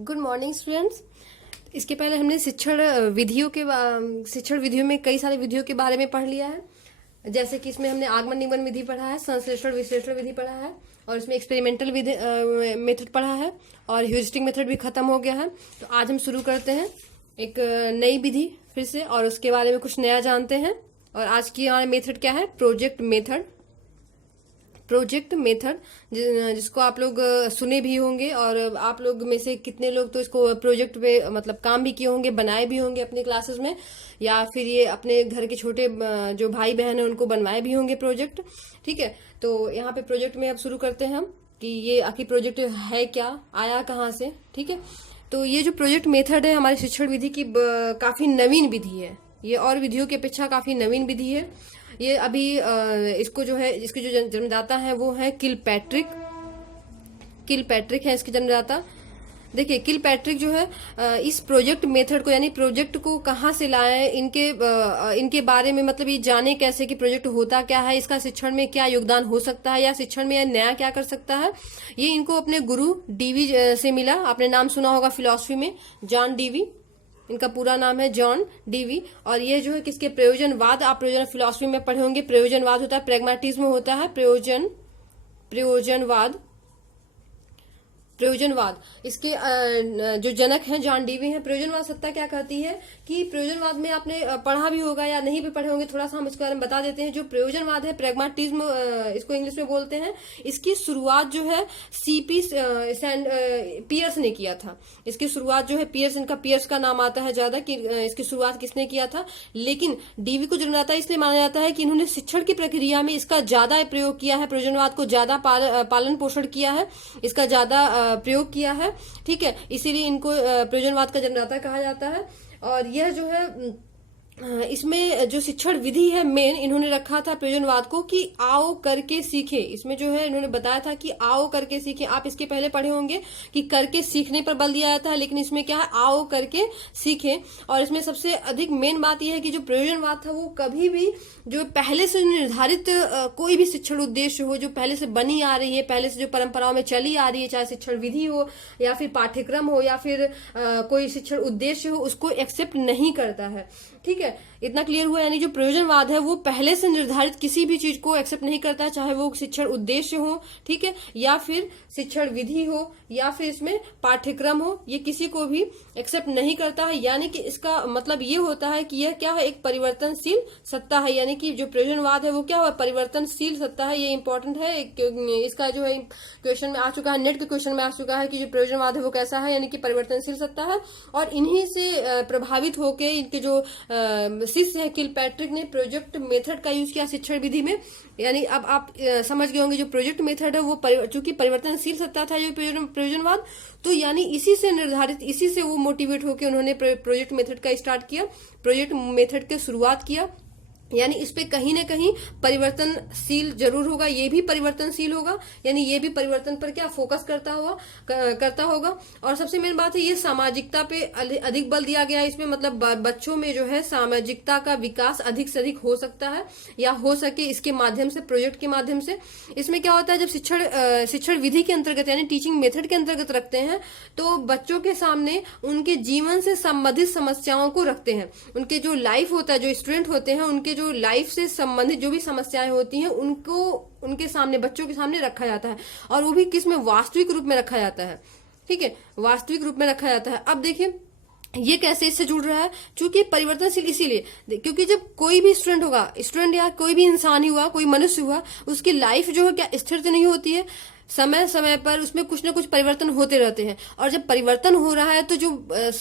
Good morning students. इसके पहले हमने शिक्षण विधियों में कई सारे विधियों के बारे में पढ़ लिया है। जैसे कि इसमें हमने आगमन निगमन विधि पढ़ा है, संश्लेषण विश्लेषण विधि पढ़ा है, और इसमें एक्सपेरिमेंटल विधि मेथड पढ़ा है, और ह्यूरिस्टिक मेथड भी खत्म हो गया है। तो आज हम शुरू करते हैं एक नई विधि फिर से, और उसके बारे में कुछ नया जानते हैं। और आज की हमारा मेथड क्या है? प्रोजेक्ट मेथड, जिसको आप लोग सुने भी होंगे, और आप लोग में से कितने लोग तो इसको प्रोजेक्ट पे मतलब काम भी किए होंगे, बनाए भी होंगे अपने क्लासेस में, या फिर ये अपने घर के छोटे जो भाई बहन है उनको बनवाए भी होंगे प्रोजेक्ट। ठीक है, तो यहाँ पे प्रोजेक्ट में अब शुरू करते हैं हम कि ये आखिर प्रोजेक्ट है क्या, आया कहाँ से। ठीक है, तो ये जो प्रोजेक्ट मेथड है हमारी शिक्षण विधि की काफी नवीन विधि है। ये और विधियों की अपेक्षा काफी नवीन विधि है। ये अभी इसको जो है, इसके जो जन्मदाता है वो है किलपैट्रिक है इसके जन्मदाता। देखिए, किलपैट्रिक जो है इस प्रोजेक्ट मेथड को, यानी प्रोजेक्ट को कहाँ से लाए, इनके बारे में मतलब ये जाने कैसे कि प्रोजेक्ट होता क्या है, इसका शिक्षण में क्या योगदान हो सकता है, या शिक्षण में नया क्या कर सकता है। ये इनको अपने गुरु डीवी से मिला। आपने नाम सुना होगा फिलॉसफी में, जॉन डीवी। इनका पूरा नाम है जॉन डीवी। और ये जो है किसके? प्रयोजनवाद। आप प्रयोजन फिलॉसफी में पढ़े होंगे। प्रयोजनवाद होता है, प्रैग्मेटिज्म होता है, प्रयोजनवाद। इसके जो जनक हैं जॉन डीवी हैं। प्रयोजनवाद सत्ता क्या कहती है कि प्रयोजनवाद में आपने पढ़ा भी होगा या नहीं भी पढ़े होंगे, थोड़ा सा हम इसके बारे में बता देते हैं। जो प्रयोजनवाद है, प्रैग्मेटिज्म इसको इंग्लिश में बोलते हैं, इसकी शुरुआत जो है सीपी पियर्स ने किया था। इसकी शुरुआत जो है पियर्स का नाम आता है ज्यादा कि इसकी शुरुआत किसने किया था। लेकिन डीवी को जन्मदाता इसलिए माना जाता है कि इन्होंने शिक्षण की प्रक्रिया में इसका ज्यादा प्रयोग किया है, प्रयोजनवाद को ज्यादा पालन पोषण किया है, इसका ज्यादा प्रयोग किया है। ठीक है, इसीलिए इनको प्रयोजनवाद का जन्मदाता कहा जाता है। और यह जो है इसमें जो शिक्षण विधि है मेन, इन्होंने रखा था प्रयोजनवाद को कि आओ करके सीखे। इसमें जो है इन्होंने बताया था कि आओ करके सीखे। आप इसके पहले पढ़े होंगे कि करके सीखने पर बल दिया जाता है, लेकिन इसमें क्या है? आओ करके सीखे। और इसमें सबसे अधिक मेन बात यह है कि जो प्रयोजनवाद था वो कभी भी जो पहले से निर्धारित कोई भी शिक्षण उद्देश्य हो, जो पहले से बनी आ रही है, पहले से जो परंपराओं में चली आ रही है, चाहे शिक्षण विधि हो या फिर पाठ्यक्रम हो या फिर कोई शिक्षण उद्देश्य हो, उसको एक्सेप्ट नहीं करता है। ठीक है, इतना क्लियर हुआ। यानी जो प्रयोजनवाद है वो पहले से निर्धारित किसी भी चीज को एक्सेप्ट नहीं करता, चाहे वो शिक्षण उद्देश्य हो, ठीक है, या फिर शिक्षण विधि हो, या फिर इसमें पाठ्यक्रम हो, ये किसी को भी एक्सेप्ट नहीं करता है। यानी कि इसका मतलब ये होता है कि यह क्या है? एक परिवर्तनशील सत्ता है। यानी कि जो प्रयोजनवाद है वो क्या है? परिवर्तनशील सत्ता है। ये इंपॉर्टेंट है। इसका जो है क्वेश्चन में आ चुका है, नेट के क्वेश्चन में आ चुका है कि जो प्रयोजनवाद है वो कैसा है, यानी कि परिवर्तनशील सत्ता है। और इन्हीं से प्रभावित होकर इनके जो शिष्य है किलपैट्रिक ने प्रोजेक्ट मेथड का यूज किया शिक्षण विधि में। यानी अब आप समझ गए होंगे जो प्रोजेक्ट मेथड है वो चूंकि परिवर्तनशील सत्ता था जो प्रयोजनवाद, तो यानी इसी से निर्धारित, इसी से वो मोटिवेट होकर उन्होंने प्रोजेक्ट मेथड का स्टार्ट किया, प्रोजेक्ट मेथड की शुरुआत किया। यानी इस पे कहीं ना कहीं परिवर्तनशील जरूर होगा, ये भी परिवर्तनशील होगा, यानी ये भी परिवर्तन पर क्या फोकस करता होगा। और सबसे मेन बात है ये सामाजिकता पे अधिक बल दिया गया है इसमें। मतलब बच्चों में जो है सामाजिकता का विकास अधिक से अधिक हो सकता है या हो सके इसके माध्यम से, प्रोजेक्ट के माध्यम से। इसमें क्या होता है, जब शिक्षण विधि के अंतर्गत यानी टीचिंग मेथड के अंतर्गत रखते हैं तो बच्चों के सामने उनके जीवन से संबंधित समस्याओं को रखते हैं। उनके जो लाइफ होता है, जो स्टूडेंट होते हैं, उनके जो लाइफ से संबंधित जो भी समस्याएं होती हैं उनको उनके सामने, बच्चों के सामने रखा जाता है। और वो भी किस में? वास्तविक रूप में रखा जाता है। ठीक है, वास्तविक रूप में रखा जाता है। अब देखिए ये कैसे इससे जुड़ रहा है, क्योंकि परिवर्तनशील इसीलिए क्योंकि जब कोई भी स्टूडेंट होगा, स्टूडेंट या कोई भी इंसान ही हुआ, कोई मनुष्य हुआ, उसकी लाइफ जो है क्या स्थिर तो नहीं होती है। समय समय पर उसमें कुछ ना कुछ परिवर्तन होते रहते हैं। और जब परिवर्तन हो रहा है तो जो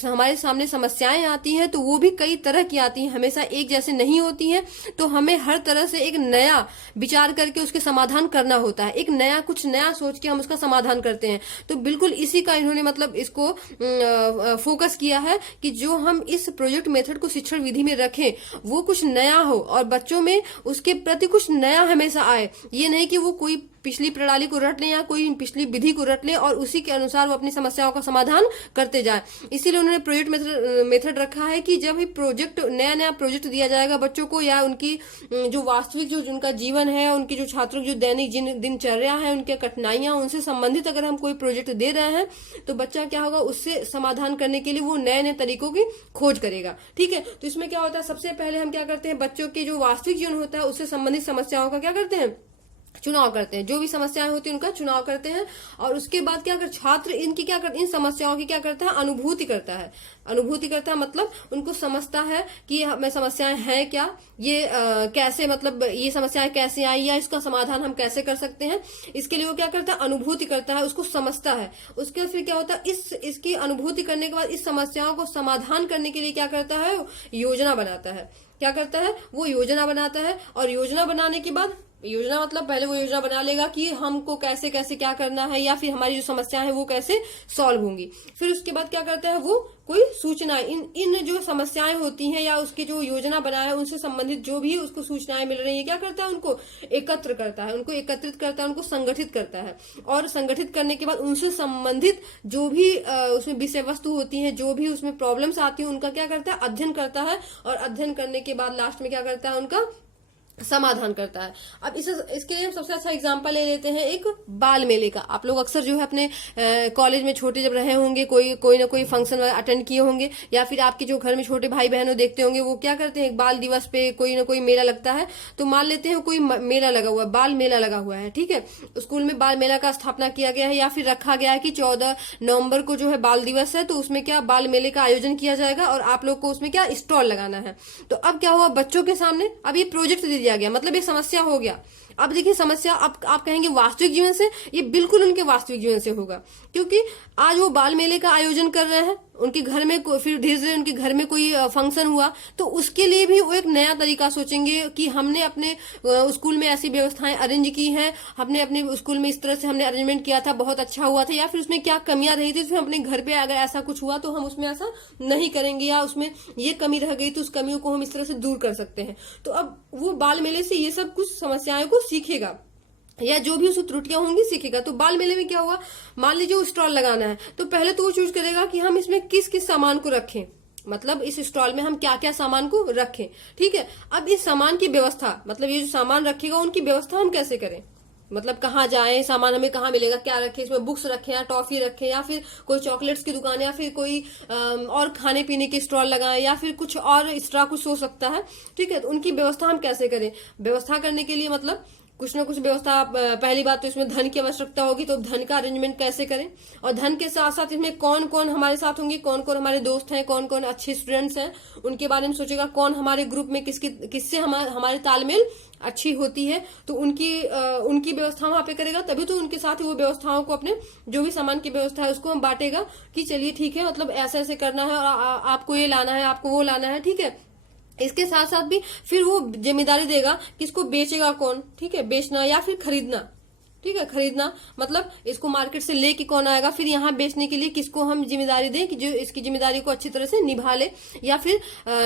हमारे सामने समस्याएं आती हैं तो वो भी कई तरह की आती हैं, हमेशा एक जैसे नहीं होती हैं। तो हमें हर तरह से एक नया विचार करके उसके समाधान करना होता है, एक नया कुछ नया सोच के हम उसका समाधान करते हैं। तो बिल्कुल इसी का इन्होंने मतलब इसको फोकस किया है कि जो हम इस प्रोजेक्ट मेथड को शिक्षण विधि में रखें वो कुछ नया हो और बच्चों में उसके प्रति कुछ नया हमेशा आए। ये नहीं कि वो कोई पिछली प्रणाली को रट लें या कोई पिछली विधि को रट लें और उसी के अनुसार वो अपनी समस्याओं का समाधान करते जाए। इसीलिए उन्होंने प्रोजेक्ट मेथड रखा है कि जब भी प्रोजेक्ट नया प्रोजेक्ट दिया जाएगा बच्चों को, या उनकी जो वास्तविक जो उनका जीवन है, उनके जो छात्रों की जो दैनिक दिनचर्या है, उनके कठिनाइयां, उनसे संबंधित अगर हम कोई प्रोजेक्ट दे रहे हैं तो बच्चा क्या होगा, उससे समाधान करने के लिए वो नए तरीकों की खोज करेगा। ठीक है, तो इसमें क्या होता है, सबसे पहले हम क्या करते हैं, बच्चों के जो वास्तविक जीवन होता है उससे संबंधित समस्याओं का क्या करते हैं, चुनाव करते हैं। जो भी समस्याएं होती हैं उनका चुनाव करते हैं और उसके बाद क्या कर छात्र इनकी क्या करते, इन समस्याओं की क्या करता है, अनुभूति करता है। अनुभूति करता है मतलब उनको समझता है कि हमें समस्याएं हैं क्या, ये कैसे, मतलब ये समस्याएं कैसे आई या इसका समाधान हम कैसे कर सकते हैं। इसके लिए वो क्या करता है, अनुभूति करता है, उसको समझता है। उसके बाद फिर क्या होता है, इसकी अनुभूति करने के बाद इस समस्याओं को समाधान करने के लिए क्या करता है, योजना बनाता है। क्या करता है, वो योजना बनाता है और योजना बनाने के बाद, योजना मतलब पहले वो योजना बना लेगा कि हमको कैसे कैसे क्या करना है या फिर हमारी जो समस्याएं है वो कैसे सॉल्व होंगी। फिर उसके बाद क्या करता है, वो कोई सूचनाएं, इन जो समस्याएं होती हैं या उसकी जो योजना बना है उनसे संबंधित जो भी उसको सूचनाएं मिल रही है, क्या करता है, उनको एकत्र करता है, उनको एकत्रित करता है, उनको संगठित करता है। और संगठित करने के बाद उनसे संबंधित जो भी उसमें विषय वस्तु होती है, जो भी उसमें प्रॉब्लम्स आती है, उनका क्या करता है, अध्ययन करता है। और अध्ययन करने के बाद लास्ट में क्या करता है, उनका समाधान करता है। अब इसके लिए हम सबसे अच्छा एग्जांपल ले लेते हैं एक बाल मेले का। आप लोग अक्सर जो है अपने कॉलेज में छोटे जब रहे होंगे, कोई ना कोई फंक्शन अटेंड किए होंगे, या फिर आपके जो घर में छोटे भाई बहनों देखते होंगे, वो क्या करते हैं, बाल दिवस पे कोई ना कोई मेला लगता है। तो मान लेते हैं कोई मेला लगा हुआ है, बाल मेला लगा हुआ है, ठीक है, स्कूल में बाल मेला का स्थापना किया गया है या फिर रखा गया है कि 14 नवंबर को जो है बाल दिवस है, तो उसमें क्या बाल मेले का आयोजन किया जाएगा और आप लोग को उसमें क्या स्टॉल लगाना है। तो अब क्या हुआ, बच्चों के सामने अब ये प्रोजेक्ट दे दिया गया, मतलब एक समस्या हो गया। अब देखिए समस्या, अब आप कहेंगे वास्तविक जीवन से, ये बिल्कुल उनके वास्तविक जीवन से होगा, क्योंकि आज वो बाल मेले का आयोजन कर रहे हैं, उनके घर में फिर धीरे धीरे उनके घर में कोई फंक्शन हुआ तो उसके लिए भी वो एक नया तरीका सोचेंगे कि हमने अपने स्कूल में ऐसी व्यवस्थाएं अरेंज की हैं, हमने अपने स्कूल में इस तरह से हमने अरेंजमेंट किया था, बहुत अच्छा हुआ था, या फिर उसमें क्या कमियां रही थी, उसमें अपने घर पे अगर ऐसा कुछ हुआ तो हम उसमें ऐसा नहीं करेंगे, या उसमें ये कमी रह गई तो उस कमियों को हम इस तरह से दूर कर सकते हैं। तो अब वो बाल मेले से ये सब कुछ समस्याओं को सीखेगा या जो भी उसकी त्रुटियां होंगी सीखेगा। तो बाल मेले में क्या होगा, मान लीजिए वो स्टॉल लगाना है तो पहले तो वो चूज करेगा कि हम इसमें किस किस सामान को रखें, मतलब इस स्टॉल में हम क्या क्या सामान को रखें। ठीक है, अब इस सामान की व्यवस्था, मतलब ये जो सामान रखेगा उनकी व्यवस्था हम कैसे करें, मतलब कहाँ जाए, सामान हमें कहाँ मिलेगा, क्या रखें, इसमें बुक्स रखें या टॉफी रखें या फिर कोई चॉकलेट्स की दुकान या फिर कोई और खाने पीने के स्टॉल लगाएं या फिर कुछ और एक्स्ट्रा कुछ हो सकता है। ठीक है, तो उनकी व्यवस्था हम कैसे करें। व्यवस्था करने के लिए मतलब कुछ ना कुछ व्यवस्था, पहली बात तो इसमें धन की आवश्यकता होगी, तो धन का अरेंजमेंट कैसे करें, और धन के साथ साथ इसमें कौन कौन हमारे साथ होंगे, कौन कौन हमारे दोस्त हैं, कौन कौन अच्छे स्टूडेंट्स हैं, उनके बारे में सोचेगा, कौन हमारे ग्रुप में किससे हमारे तालमेल अच्छी होती है, तो उनकी व्यवस्था वहां पे करेगा, तभी तो उनके साथ वो व्यवस्थाओं को, अपने जो भी सामान की व्यवस्था है उसको हम बांटेगा कि चलिए ठीक है, मतलब ऐसे ऐसे करना है और आपको ये लाना है, आपको वो लाना है। ठीक है, इसके साथ साथ भी फिर वो जिम्मेदारी देगा किसको बेचेगा कौन, ठीक है, बेचना या फिर खरीदना। ठीक है, खरीदना मतलब इसको मार्केट से लेके कौन आएगा, फिर यहाँ बेचने के लिए किसको हम जिम्मेदारी दें कि जो इसकी जिम्मेदारी को अच्छी तरह से निभा ले, या फिर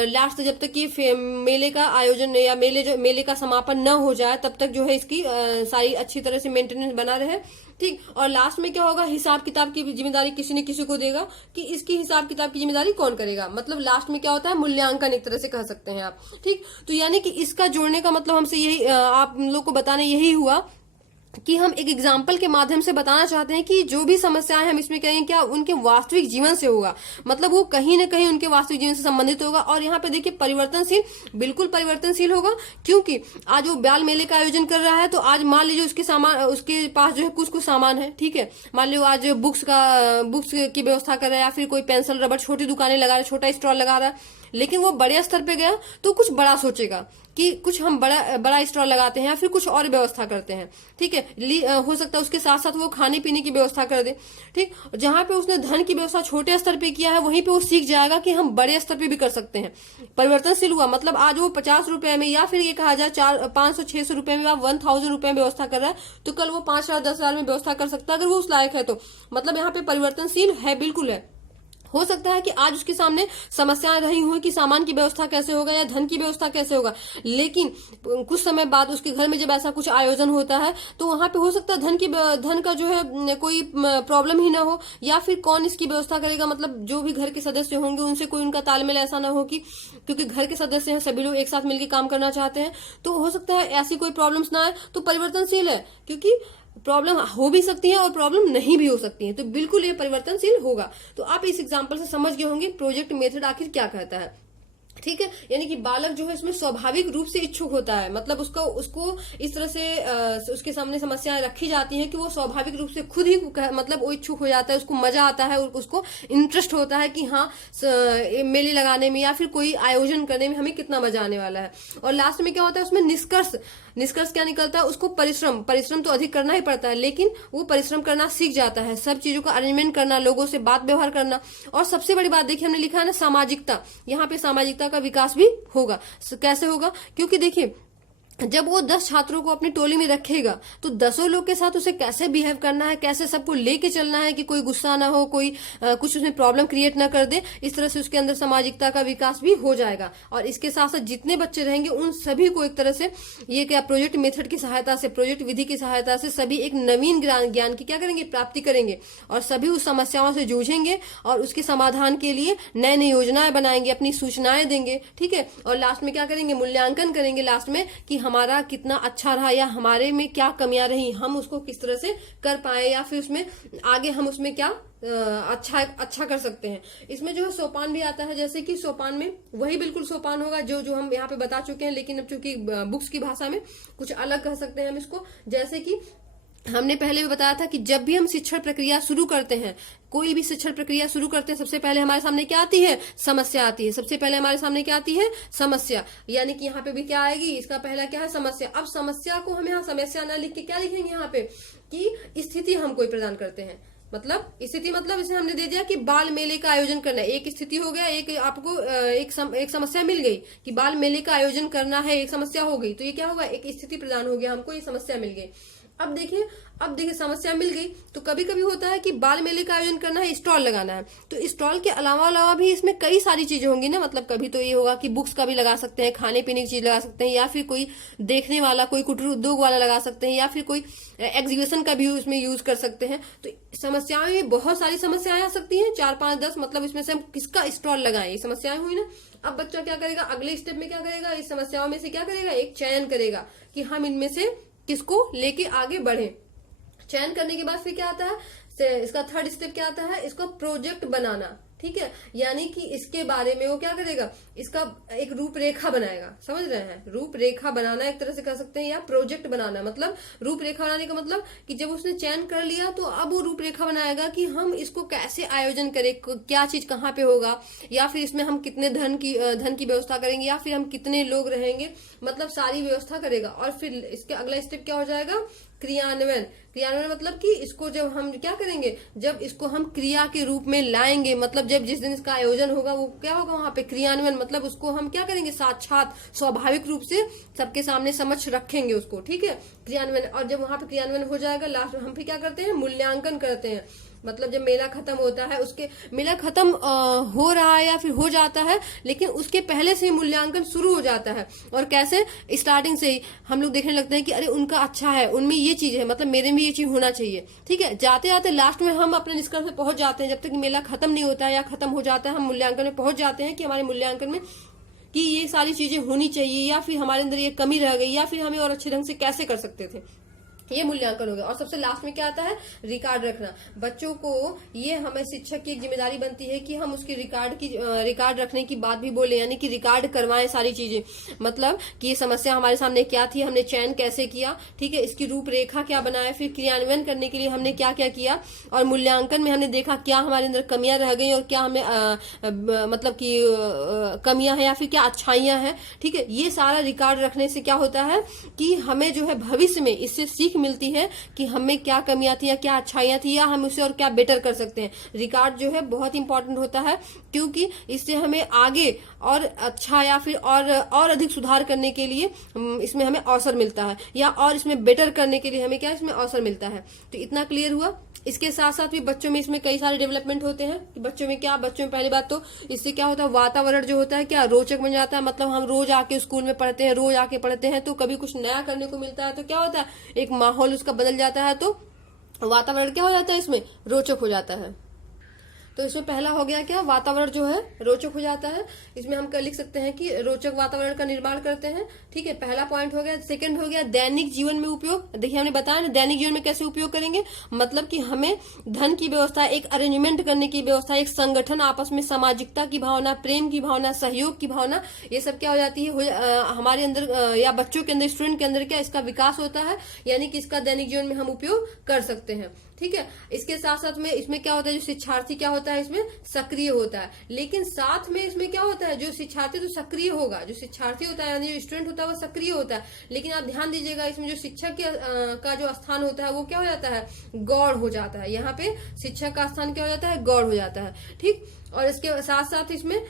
लास्ट जब तक ये मेले का आयोजन या मेले का समापन न हो जाए तब तक जो है इसकी सारी अच्छी तरह से मेंटेनेंस बना रहे। ठीक, और लास्ट में क्या होगा, हिसाब किताब की जिम्मेदारी किसी न किसी को देगा कि इसकी हिसाब किताब की जिम्मेदारी कौन करेगा, मतलब लास्ट में क्या होता है, मूल्यांकन एक तरह से कह सकते हैं आप। ठीक, तो यानी कि इसका जोड़ने का मतलब हमसे यही, आप लोग को बताने यही हुआ कि हम एक एग्जाम्पल के माध्यम से बताना चाहते हैं कि जो भी समस्याएं हम इसमें कहेंगे क्या उनके वास्तविक जीवन से होगा, मतलब वो कहीं ना कहीं उनके वास्तविक जीवन से संबंधित होगा। और यहाँ पे देखिए परिवर्तनशील, बिल्कुल परिवर्तनशील होगा, क्योंकि आज वो बाल मेले का आयोजन कर रहा है तो आज मान लीजिए उसके पास जो है कुछ सामान है। ठीक है, मान लीजिए आज बुक्स की व्यवस्था कर रहा है या फिर कोई पेंसिल रबड़ छोटी दुकानें लगा रहा है, छोटा स्टॉल लगा रहा है, लेकिन वो बड़े स्तर पे गया तो कुछ बड़ा सोचेगा कि कुछ हम बड़ा स्टॉल लगाते हैं या फिर कुछ और व्यवस्था करते हैं। ठीक है, हो सकता है उसके साथ साथ वो खाने पीने की व्यवस्था कर दे। ठीक, जहां पे उसने धन की व्यवस्था छोटे स्तर पे किया है वहीं पे वो सीख जाएगा कि हम बड़े स्तर पे भी कर सकते हैं। परिवर्तनशील हुआ, मतलब आज वो 50 रुपए में या फिर ये कहा जाए 500-600 रुपए में, 1000 रुपए में व्यवस्था कर रहा है तो कल वो 5000-10,000 में व्यवस्था कर सकता है अगर वो उस लायक है तो। मतलब यहाँ पे परिवर्तनशील है, बिल्कुल है, हो सकता है कि आज उसके सामने समस्याएं रही हुई कि सामान की व्यवस्था कैसे होगा या धन की व्यवस्था कैसे होगा, लेकिन कुछ समय बाद उसके घर में जब ऐसा कुछ आयोजन होता है तो वहां पे हो सकता है धन का जो है कोई प्रॉब्लम ही ना हो, या फिर कौन इसकी व्यवस्था करेगा, मतलब जो भी घर के सदस्य होंगे उनसे कोई उनका तालमेल ऐसा ना हो कि, क्योंकि घर के सदस्य हैं सभी लोग एक साथ मिलकर काम करना चाहते हैं, तो हो सकता है ऐसी कोई प्रॉब्लम्स ना आए। तो परिवर्तनशील है, क्योंकि प्रॉब्लम हो भी सकती है और प्रॉब्लम नहीं भी हो सकती है, तो बिल्कुल ये परिवर्तनशील होगा। तो आप इस एग्जांपल से समझ गए होंगे प्रोजेक्ट मेथड आखिर क्या कहता है। ठीक है, यानी कि बालक जो है इसमें स्वाभाविक रूप से इच्छुक होता है, मतलब उसको इस तरह से उसके सामने समस्याएं रखी जाती हैं कि वो स्वाभाविक रूप से खुद ही मतलब वो इच्छुक हो जाता है, उसको मजा आता है और उसको इंटरेस्ट होता है कि हाँ मेले लगाने में या फिर कोई आयोजन करने में हमें कितना मजा आने वाला है। और लास्ट में क्या होता है उसमें निष्कर्ष क्या निकलता है, उसको परिश्रम तो अधिक करना ही पड़ता है, लेकिन वो परिश्रम करना सीख जाता है, सब चीजों का अरेंजमेंट करना, लोगों से बात व्यवहार करना। और सबसे बड़ी बात देखिए हमने लिखा है ना सामाजिकता, यहाँ पे सामाजिकता का विकास भी होगा। कैसे होगा, क्योंकि देखिए जब वो 10 छात्रों को अपनी टोली में रखेगा तो 10 लोग के साथ उसे कैसे बिहेव करना है, कैसे सबको लेके चलना है कि कोई गुस्सा ना हो, कोई कुछ उसमें प्रॉब्लम क्रिएट ना कर दे, इस तरह से उसके अंदर सामाजिकता का विकास भी हो जाएगा। और इसके साथ साथ जितने बच्चे रहेंगे उन सभी को एक तरह से ये क्या प्रोजेक्ट मेथड की सहायता से, प्रोजेक्ट विधि की सहायता से सभी एक नवीन ज्ञान की क्या करेंगे, प्राप्ति करेंगे, और सभी उस समस्याओं से जूझेंगे और उसके समाधान के लिए नए नई योजनाएं बनाएंगे, अपनी सूचनाएं देंगे। ठीक है, और लास्ट में क्या करेंगे, मूल्यांकन करेंगे लास्ट में कि हमारा कितना अच्छा रहा या हमारे में क्या कमियां रही, हम उसको किस तरह से कर पाए, या फिर उसमें आगे हम उसमें क्या अच्छा कर सकते हैं। इसमें जो है सोपान भी आता है, जैसे कि सोपान में वही बिल्कुल सोपान होगा जो हम यहाँ पे बता चुके हैं, लेकिन अब चूंकि बुक्स की भाषा में कुछ अलग कह सकते हैं हम इसको। जैसे कि हमने पहले भी बताया था कि जब भी हम शिक्षण प्रक्रिया शुरू करते हैं, कोई भी शिक्षण प्रक्रिया शुरू करते हैं, सबसे पहले हमारे सामने क्या आती है, समस्या आती है। सबसे पहले हमारे सामने क्या आती है, समस्या, यानी कि यहाँ पे भी क्या आएगी, इसका पहला क्या है, समस्या। अब समस्या को हम यहाँ समस्या ना लिख के क्या लिखेंगे यहाँ पे कि स्थिति हम कोई प्रदान करते हैं, मतलब स्थिति, मतलब इसे हमने दे दिया कि बाल मेले का आयोजन करना है, एक स्थिति हो गया, एक आपको एक समस्या मिल गई कि बाल मेले का आयोजन करना है, एक समस्या हो गई, तो ये क्या होगा, एक स्थिति प्रदान हो गया, हमको ये समस्या मिल गई। अब देखिए समस्या मिल गई, तो कभी कभी होता है कि बाल मेले का आयोजन करना है, स्टॉल लगाना है, तो स्टॉल के अलावा भी इसमें कई सारी चीजें होंगी ना, मतलब कभी तो ये होगा कि बुक्स का भी लगा सकते हैं, खाने पीने की चीज लगा सकते हैं, या फिर कोई देखने वाला, कोई कुटीर उद्योग वाला लगा सकते हैं, या फिर कोई एग्जीबिशन का भी उसमें यूज कर सकते हैं। तो समस्याएं में बहुत सारी समस्याएं आ सकती हैं, 4 5 10, मतलब इसमें से हम किसका स्टॉल लगाएं, ये समस्याएं हुई ना। अब बच्चा क्या करेगा, अगले स्टेप में क्या करेगा, इस समस्याओं में से क्या करेगा, एक चयन करेगा कि हम इनमें से किसको लेके आगे बढ़े। चयन करने के बाद फिर क्या आता है, इसका थर्ड स्टेप क्या आता है, इसको प्रोजेक्ट बनाना। ठीक है, यानी कि इसके बारे में वो क्या करेगा, इसका एक रूपरेखा बनाएगा, समझ रहे हैं, रूपरेखा बनाना एक तरह से कह सकते हैं, या प्रोजेक्ट बनाना, मतलब रूपरेखा बनाने का मतलब कि जब उसने चयन कर लिया तो अब वो रूपरेखा बनाएगा कि हम इसको कैसे आयोजन करें, क्या चीज कहाँ पे होगा, या फिर इसमें हम कितने धन की व्यवस्था करेंगे, या फिर हम कितने लोग रहेंगे, मतलब सारी व्यवस्था करेगा। और फिर इसके अगला स्टेप क्या हो जाएगा, क्रियान्वयन मतलब कि इसको जब हम क्या करेंगे, जब इसको हम क्रिया के रूप में लाएंगे, मतलब जब जिस दिन इसका आयोजन होगा वो क्या होगा वहां पे क्रियान्वयन, मतलब उसको हम क्या करेंगे, साक्षात स्वाभाविक रूप से सबके सामने समक्ष रखेंगे उसको। ठीक है, क्रियान्वयन। और जब वहां पे क्रियान्वयन हो जाएगा, लास्ट में हम फिर क्या करते हैं, मूल्यांकन करते हैं, मतलब जब मेला खत्म होता है, उसके मेला खत्म हो रहा है या फिर हो जाता है, लेकिन उसके पहले से ही मूल्यांकन शुरू हो जाता है। और कैसे, स्टार्टिंग से ही हम लोग देखने लगते हैं कि अरे उनका अच्छा है, उनमें ये चीज है, मतलब मेरे में ये चीज होना चाहिए। ठीक है, जाते जाते लास्ट में हम अपने निष्कर्ष में पहुंच जाते हैं, जब तक मेला खत्म नहीं होता है या खत्म हो जाता है, हम मूल्यांकन में पहुंच जाते हैं कि हमारे मूल्यांकन में कि ये सारी चीजें होनी चाहिए, या फिर हमारे अंदर ये कमी रह गई, या फिर हमें और अच्छे ढंग से कैसे कर सकते थे, ये मूल्यांकन हो गया। और सबसे लास्ट में क्या आता है, रिकॉर्ड रखना। बच्चों को ये हमें शिक्षक की एक जिम्मेदारी बनती है कि हम उसकी रिकॉर्ड रखने की बात भी बोले, यानी कि रिकॉर्ड करवाएं सारी चीजें, मतलब कि ये समस्या हमारे सामने क्या थी, हमने चयन कैसे किया, ठीक है, इसकी रूपरेखा क्या बनाया, फिर क्रियान्वयन करने के लिए हमने क्या क्या किया, और मूल्यांकन में हमने देखा क्या हमारे अंदर कमियां रह गई और क्या हमें मतलब कि कमियां हैं या फिर क्या अच्छाइयां हैं। ठीक है, ये सारा रिकॉर्ड रखने से क्या होता है कि हमें जो है भविष्य में इससे सीख सीख मिलती है कि हमें क्या कमियां थी या क्या अच्छाइयां थी या हम उसे और क्या बेटर कर सकते हैं। रिकॉर्ड जो है बहुत इंपॉर्टेंट होता है, क्योंकि इससे हमें आगे और अच्छा या फिर और अधिक सुधार करने के लिए इसमें हमें अवसर मिलता है, या और इसमें बेटर करने के लिए हमें क्या इसमें अवसर मिलता है। तो इतना क्लियर हुआ। इसके साथ साथ भी बच्चों में इसमें कई सारे डेवलपमेंट होते हैं कि बच्चों में पहली बात तो इससे क्या होता है, वातावरण जो होता है क्या रोचक बन जाता है। मतलब हम रोज आके स्कूल में पढ़ते हैं, रोज आके पढ़ते हैं, तो कभी कुछ नया करने को मिलता है, तो क्या होता है, एक माहौल उसका बदल जाता है, तो वातावरण क्या हो जाता है, इसमें रोचक हो जाता है। तो इसमें पहला हो गया क्या, वातावरण जो है रोचक हो जाता है। इसमें हम लिख सकते हैं कि रोचक वातावरण का निर्माण करते हैं। ठीक है, पहला पॉइंट हो गया। सेकंड हो गया दैनिक जीवन में उपयोग। देखिए हमने बताया ना दैनिक जीवन में कैसे उपयोग करेंगे, मतलब कि हमें धन की व्यवस्था, एक अरेंजमेंट करने की व्यवस्था, एक संगठन, आपस में सामाजिकता की भावना, प्रेम की भावना, सहयोग की भावना, ये सब क्या हो जाती है हमारे अंदर या बच्चों के अंदर, स्टूडेंट के अंदर क्या इसका विकास होता है, यानी कि इसका दैनिक जीवन में हम उपयोग कर सकते हैं। ठीक है, इसके साथ साथ में इसमें क्या होता है, जो शिक्षार्थी क्या होता है इसमें सक्रिय होता है। लेकिन साथ में इसमें क्या होता है, जो शिक्षार्थी तो सक्रिय होगा, जो शिक्षार्थी होता है यानी जो स्टूडेंट होता है वो सक्रिय होता है, लेकिन आप ध्यान दीजिएगा इसमें जो शिक्षक का जो स्थान होता है वो क्या हो जाता है, गौड़ हो जाता है। यहाँ पे शिक्षक का स्थान क्या हो जाता है, गौड़ हो जाता है। ठीक, और इसके साथ साथ इसमें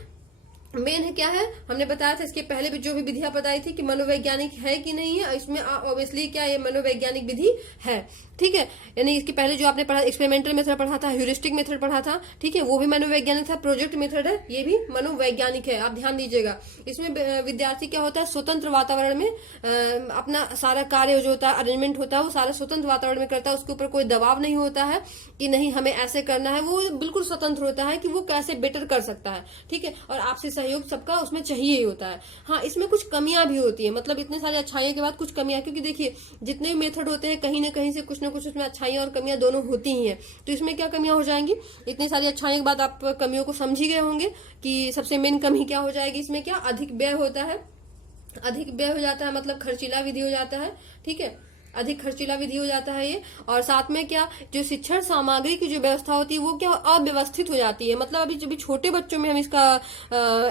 मेन है क्या है, हमने बताया था इसके पहले भी जो भी विधियां बताई थी कि मनोवैज्ञानिक है कि नहीं है, इसमें ऑब्वियसली क्या ये मनोवैज्ञानिक विधि है। ठीक है, यानी इसके पहले जो आपने पढ़ा एक्सपेरिमेंटल मेथड पढ़ा था, ह्यूरिस्टिक मेथड पढ़ा था, ठीक है, वो भी मनोवैज्ञानिक था। प्रोजेक्ट मेथड है, ये भी मनोवैज्ञानिक है, आप ध्यान दीजिएगा। इसमें विद्यार्थी क्या होता है, स्वतंत्र वातावरण में अपना सारा कार्य जो होता है, अरेंजमेंट होता है, वो सारा स्वतंत्र वातावरण में करता है। उसके ऊपर कोई दबाव नहीं होता है कि नहीं हमें ऐसे करना है, वो बिल्कुल स्वतंत्र होता है कि वो कैसे बेटर कर सकता है। ठीक है, और आपसी सहयोग सबका उसमें चाहिए ही होता है। हाँ, इसमें कुछ कमियां भी होती है, मतलब इतने सारे अच्छाइयों के बाद कुछ कमियां, क्योंकि देखिए जितने भी मेथड होते हैं कहीं ना कहीं से कुछ ना कुछ उसमें अच्छाइयां और कमियां दोनों होती ही हैं। तो इसमें क्या कमियां हो जाएंगी, इतनी सारी अच्छाइयों के बाद आप कमियों को समझ ही गए होंगे कि सबसे मेन कमी क्या हो जाएगी, इसमें क्या अधिक व्यय होता है, अधिक व्यय हो जाता है, मतलब खर्चीला विधि हो जाता है। ठीक है, अधिक खर्चीला विधि हो जाता है ये। और साथ में क्या, जो शिक्षण सामग्री की जो व्यवस्था होती है वो क्या अव्यवस्थित हो जाती है। मतलब अभी जब छोटे बच्चों में हम इसका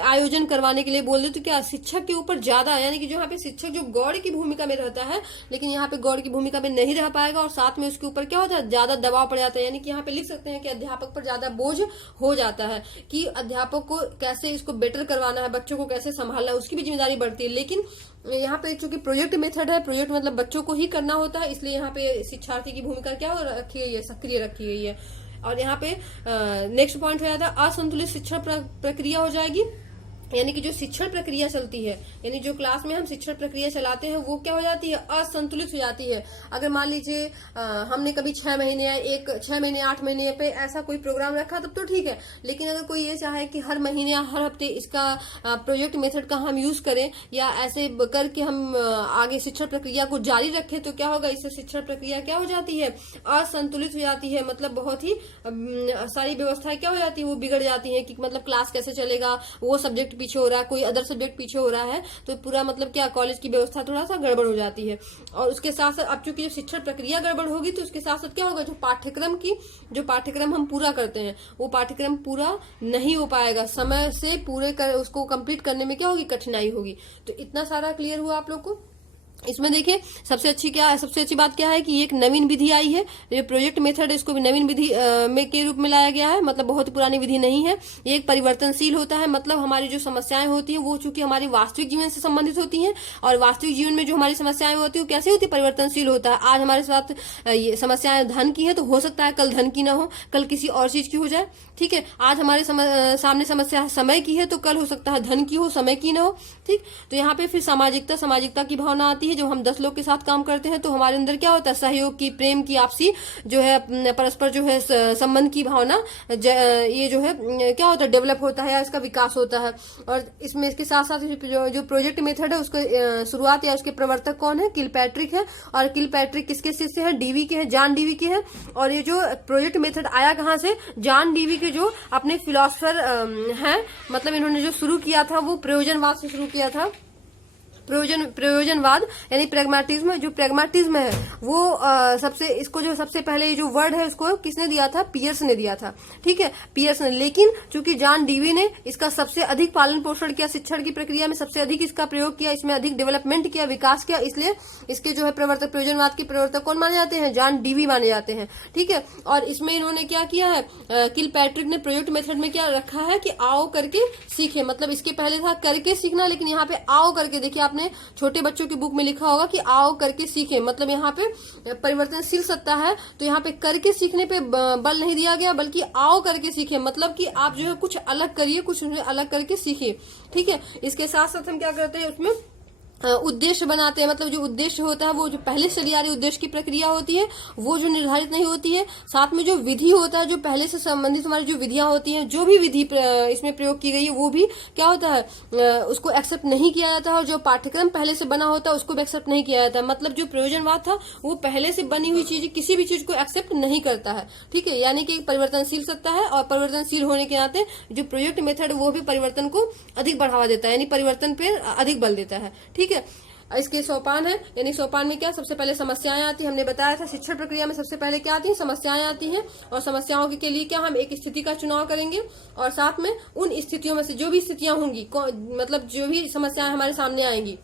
आयोजन करवाने के लिए बोल दे तो क्या शिक्षक के ऊपर ज्यादा, यानी कि जो यहाँ पे शिक्षक जो गौड़ की भूमिका में रहता है, लेकिन यहाँ पे गौड़ की भूमिका में नहीं रह पाएगा, और साथ में उसके ऊपर क्या होता है, ज्यादा दबाव पड़ जाता है। यानी कि यहाँ पे लिख सकते हैं कि अध्यापक पर ज्यादा बोझ हो जाता है कि अध्यापक को कैसे इसको बेटर करवाना है, बच्चों को कैसे संभालना है, उसकी भी जिम्मेदारी बढ़ती है। लेकिन यहाँ पे चूंकि प्रोजेक्ट मेथड है, प्रोजेक्ट मतलब बच्चों को ही करना होता है, इसलिए यहाँ पे शिक्षार्थी की भूमिका क्या रखी गई है, सक्रिय रखी गई है। और यहाँ पे नेक्स्ट पॉइंट हो जाता है असंतुलित शिक्षण प्रक्रिया हो जाएगी। यानी कि जो शिक्षण प्रक्रिया चलती है, यानी जो क्लास में हम शिक्षण प्रक्रिया चलाते हैं वो क्या हो जाती है, असंतुलित हो जाती है। अगर मान लीजिए हमने कभी 6 महीने या 6 महीने 8 महीने पे ऐसा कोई प्रोग्राम रखा तब तो ठीक है, लेकिन अगर कोई ये चाहे कि हर महीने या हर हफ्ते इसका प्रोजेक्ट मेथड का हम यूज करें या ऐसे करके हम आगे शिक्षण प्रक्रिया को जारी रखें, तो क्या होगा, इससे शिक्षण प्रक्रिया क्या हो जाती है, असंतुलित हो जाती है। मतलब बहुत ही सारी व्यवस्थाएं क्या हो जाती है, वो बिगड़ जाती है कि मतलब क्लास कैसे चलेगा, वो सब्जेक्ट पीछे हो रहा है, कोई अदर सब्जेक्ट पीछे हो रहा है, तो पूरा मतलब क्या कॉलेज की व्यवस्था थोड़ा सा गड़बड़ हो जाती है। और उसके साथ साथ अब चूंकि शिक्षण प्रक्रिया गड़बड़ होगी तो उसके साथ साथ क्या होगा, जो पाठ्यक्रम हम पूरा करते हैं वो पाठ्यक्रम पूरा नहीं हो पाएगा, समय से उसको कंप्लीट करने में क्या होगी, कठिनाई होगी। तो इतना सारा क्लियर हुआ आप लोग को। इसमें देखिए सबसे अच्छी बात क्या है कि एक नवीन विधि आई है, ये प्रोजेक्ट मेथड है, इसको भी नवीन विधि में के रूप में लाया गया है। मतलब बहुत पुरानी विधि नहीं है, ये एक परिवर्तनशील होता है। मतलब हमारी जो समस्याएं होती हैं वो चूंकि हमारी वास्तविक जीवन से संबंधित होती हैं, और वास्तविक जीवन में जो हमारी समस्याएं होती है वो कैसे होती है, परिवर्तनशील होता है। आज हमारे साथ ये समस्याएं धन की है तो हो सकता है कल धन की ना हो, कल किसी और चीज की हो जाए। ठीक है, आज हमारे सामने समस्या समय की है तो कल हो सकता है धन की हो, समय की ना हो। ठीक, तो यहाँ पे फिर सामाजिकता की भावना आती है। जब हम 10 लोग के साथ काम करते हैं तो हमारे अंदर क्या होता है, सहयोग की, प्रेम की, आपसी जो है परस्पर जो है संबंध की भावना, ये जो है क्या होता है, डेवलप होता है या इसका विकास होता है। और इसमें इसके साथ साथ जो प्रोजेक्ट मेथड है उसको शुरुआत या उसके प्रवर्तक कौन है, किलपैट्रिक है। और किलपैट्रिक किसके शिष्य है, डीवी के है, जॉन डीवी के है। और ये जो प्रोजेक्ट मेथड आया कहाँ से, जॉन डीवी के जो अपने फिलोसफर हैं, मतलब इन्होंने जो शुरू किया था वो प्रयोजनवाद से शुरू किया था। प्रयोजनवाद यानी प्रैग्मेटिज्म, जो प्रैग्मेटिज्म है वो सबसे, इसको जो सबसे पहले जो वर्ड है उसको किसने दिया था? पियर्स ने दिया था, ठीक है, पियर्स ने। लेकिन चूंकि जॉन डीवी ने इसका सबसे अधिक पालन पोषण किया, शिक्षण की प्रक्रिया में सबसे अधिक इसका प्रयोग किया, इसमें अधिक डेवलपमेंट किया, विकास किया, इसलिए इसके जो है प्रवर्तक, प्रयोजनवाद के प्रवर्तक कौन माने जाते हैं? जॉन डीवी माने जाते हैं, ठीक है। और इसमें इन्होंने क्या किया है, किलपैट्रिक ने प्रोजेक्ट मेथड में क्या रखा है कि आओ करके सीखे, मतलब इसके पहले था करके सीखना, लेकिन यहाँ पे आओ करके, देखिए आपने छोटे बच्चों की बुक में लिखा होगा कि आओ करके सीखे, मतलब यहाँ पे परिवर्तनशील सत्ता है, तो यहाँ पे करके सीखने पे बल नहीं दिया गया, बल्कि आओ करके सीखे, मतलब कि आप जो है कुछ अलग करिए, कुछ अलग करके सीखिए, ठीक है। इसके साथ साथ हम क्या करते हैं, उसमें उद्देश्य बनाते हैं, मतलब जो उद्देश्य होता है वो जो पहले से चली आ रही उद्देश्य की प्रक्रिया होती है वो जो निर्धारित नहीं होती है, साथ में जो विधि होता है, जो पहले से संबंधित हमारी जो विधियां होती हैं, जो भी विधि इसमें प्रयोग की गई है वो भी क्या होता है, उसको एक्सेप्ट नहीं किया जाता है, और जो पाठ्यक्रम पहले से बना होता है उसको भी एक्सेप्ट नहीं किया जाता। मतलब जो प्रयोजनवाद था वो पहले से बनी हुई चीज, किसी भी चीज को एक्सेप्ट नहीं करता है, ठीक है, यानी कि परिवर्तनशील सत्ता है, और परिवर्तनशील होने के नाते जो प्रोजेक्ट मेथड वो भी परिवर्तन को अधिक बढ़ावा देता है, यानी परिवर्तन पे अधिक बल देता है, ठीक है। इसके सोपान है, यानी सोपान में क्या, सबसे पहले समस्याएं आती है, हमने बताया था शिक्षण प्रक्रिया में सबसे पहले क्या आती है, समस्याएं आती हैं, और समस्याओं के लिए क्या, हम एक स्थिति का चुनाव करेंगे, और साथ में उन स्थितियों में से जो भी स्थितियां होंगी, मतलब जो भी समस्याएं हमारे सामने आएंगी,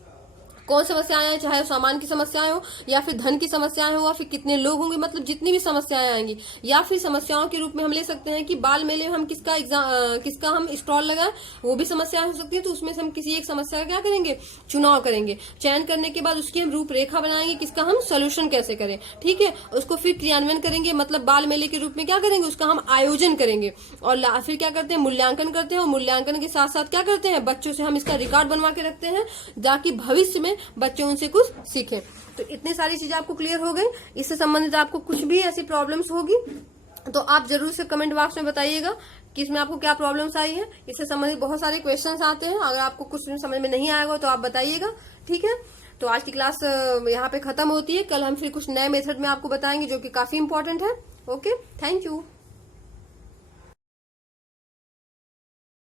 कौन समस्याएं आए, चाहे सामान की समस्याएं हो, या फिर धन की समस्याएं हो, या फिर कितने लोग होंगे, मतलब जितनी भी समस्याएं आएंगी, या फिर समस्याओं के रूप में हम ले सकते हैं कि बाल मेले में हम किसका हम स्टॉल लगाएं, वो भी समस्या हो सकती है, तो उसमें से हम किसी एक समस्या का क्या करेंगे, चुनाव करेंगे, चयन करने के बाद उसकी हम रूपरेखा बनाएंगे, किसका हम सोल्यूशन कैसे करें, ठीक है, उसको फिर क्रियान्वयन करेंगे, मतलब बाल मेले के रूप में क्या करेंगे, उसका हम आयोजन करेंगे, और फिर क्या करते हैं, मूल्यांकन करते हैं, और मूल्यांकन के साथ साथ क्या करते हैं, बच्चों से हम इसका रिकॉर्ड बनवा के रखते हैं, ताकि भविष्य में बच्चे उनसे कुछ सीखें। तो इतनी सारी चीजें आपको क्लियर हो गई। इससे संबंधित आपको कुछ भी ऐसी प्रॉब्लम्स होगी तो आप जरूर से कमेंट बॉक्स में बताइएगा कि इसमें आपको क्या प्रॉब्लम्स आई है। इससे संबंधित बहुत सारे क्वेश्चंस आते हैं, अगर आपको कुछ समझ में नहीं आएगा तो आप बताइएगा, ठीक है। तो आज की क्लास यहाँ पे खत्म होती है, कल हम फिर कुछ नए मेथड में आपको बताएंगे जो कि काफी इंपॉर्टेंट है। Okay, thank you.